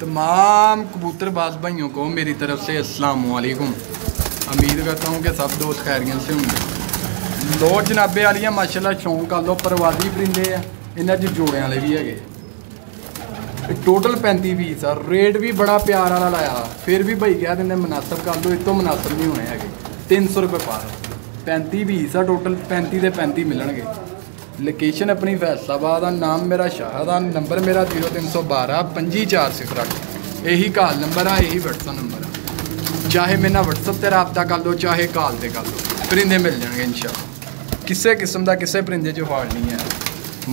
तमाम कबूतरबाज भाइयों को मेरी तरफ से अस्सलाम वालेकुम। उम्मीद करता हूँ कि सब दोस्त खैरियत से होंगे। लो जनाबे वालियां माशाल्लाह शौक कर लो, परवाजी परिंदे आ, इन्हां च जोड़े वाले भी है। टोटल 35 पीस आ, रेट भी बड़ा प्यार वाला लाया, फिर भी भाई कह देंगे मुनासब कर लो, इस तो मुनासब नहीं होने है। 300 रुपये पार 35 पीस आ, टोटल 35 के 35 मिलणगे। लोकेशन अपनी फैसलाबाद आ, नाम मेरा शाहद आ, नंबर मेरा 0312 254008। यही कॉल नंबर आ, यही व्हाट्सअप नंबर आ। चाहे मेरे व्हाट्सअप से रबता कर लो, चाहे कॉल से कर लो, परिंदे मिल जाएंगे इंशाअल्लाह। किसी किस्म का किसी परिंदे च फाल्ट नहीं है।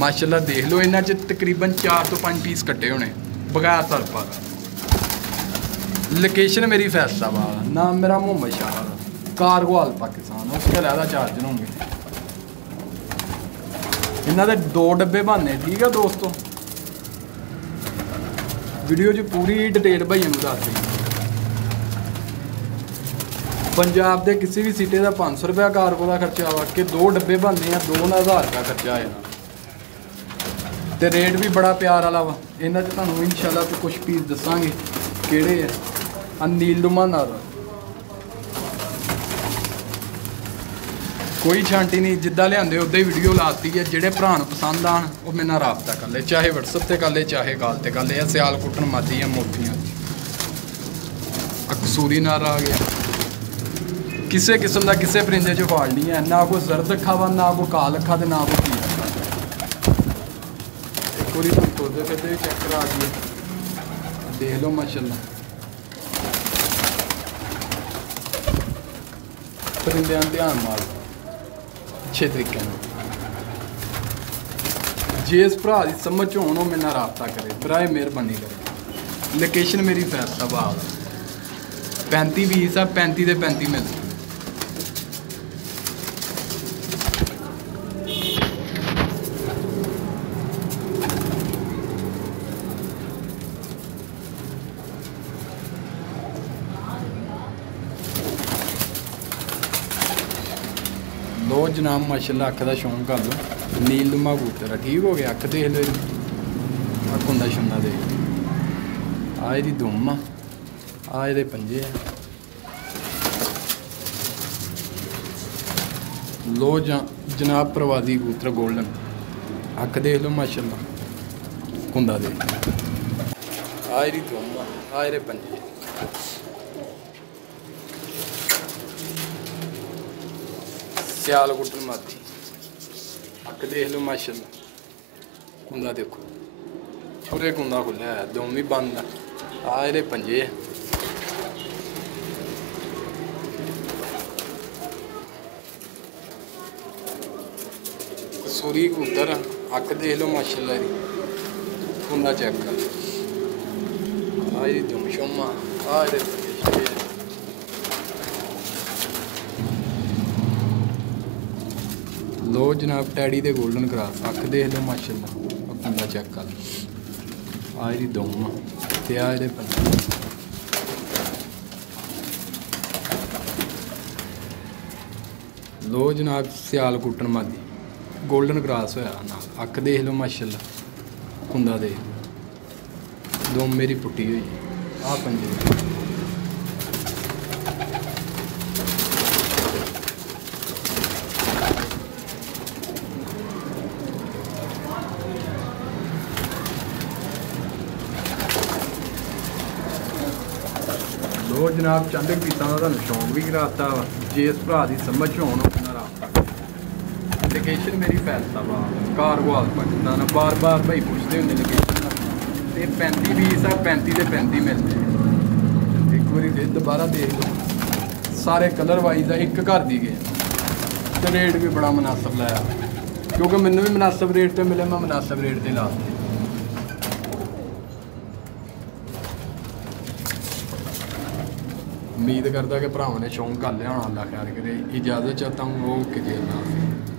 माशाल्लाह देख लो, इन्हां च तकरीबन 4 तो 5 पीस कट्टे होने बगैर तरफा। लोकेशन मेरी फैसलाबाद, नाम मेरा मोहम्मद शाहद, कारगोहाल पाकिस्तान। उसके अलावा चार्जर होंगे। इन्हों के 2 डब्बे बनने, ठीक है दोस्तों। वीडियो च पूरी डिटेल भाइयों को दस दी। पंजाब के किसी भी सिटे का 500 रुपया कारगो का खर्चा वा के 2 डब्बे बनने, 2000 रुपया खर्चा आया। तो रेट भी बड़ा प्यार वाला वा। इन्होंने तुहानूं इंशाअल्लाह तो कुछ पीस दसांगे किहड़े है। नीलदुमा नार कोई छांटी नहीं, जिद्दां लिआंदे उद्दां ही वीडियो लाती है। जिहड़े भरा नूं पसंद आन वो मेरे नाल राबता कर ले, चाहे व्हाट्सअप से कर ले, चाहे कॉल से कर ले। सियाल कुट्टन मादी है, मोतियां कसूरी नार आ गया। किसी किस्म का किसी परिंदे च फाल्ट नहीं है, ना कोई जरद अखा वा, ना कोई काल अखा, तो ना कोई पीला अखा। एक बारी तुम तोड़ते फिरते चेक करा दिए, देख लो माशाल्लाह। परिंदे ध्यान मार अच्छे तरीके जिस भरा की समझ होन वो मेरे नाल राबता करे, बराए मेहरबानी करे। लोकेशन मेरी फैसलाबाद, 35 पीस आ, 35 के 35 मिलते। लो जनाब माशाल्लाह, अख का शौक कर लो। नीलदुमा कबूतर है, ठीक हो गया। अख देख लो, अख हुंदा शुंदा देख। आ इहदी दुम आ इहदे पंजे आ। लो जनाब प्रवादी कबूतर गोल्डन, अख देख लो माशाल्लाह, हुंदा देख। आ इहदी दुम आ इहदे पंजे। सियाल कुट्टन मादी, अख देख लो माशाल्लाह, कुंदा देखो पूरे कुंदा खुल्ला है, दम भी बंद है। आ इहदे पंजे कसूरी कबूतर, अख देख लो माशाल्लाह, कुंदा चेक कर। आ इहदी दुम शुम आ इहदे पंजे। लो जनाब टैडी दे गोल्डन क्रॉस, अख देख लो माशाल्लाह, कुंदा चेक कर। आ इहदी दुम ते आ इहदे पंजे। लो जनाब सियाल कुट्टन मादी गोल्डन क्रॉस होया नाल, अख देख लो माशाल्लाह, कुंदा देख। दुम मेरी पुट्टी हुई आ पंजे। लो जनाब चंद पीसा का तुहानूं शौक भी कराता वा, जिस भरा की समझ होन उन्ना राबता। लोकेशन मेरी फैसलाबाद, कारगोहाल पाकिस्तान। बार बार भाई पुछते होंगे लोकेशन का, तो 35 पीस आ, 35 के 35 मिलते। एक बार फिर दोबारा देख लो, सारे कलर वाइज आ, एक घर दी गए। तो रेट भी बड़ा मुनासब लाया, क्योंकि मैनू भी मुनासब रेट पर मिले, मैं मुनासब रेट पर ला दिए। उम्मीद करता कि भरावां ने शौक कर लिया होना। अल्लाह खैर करे। इजाज़त चाहता हूँ, ओके जी, अल्लाह हाफ़िज़।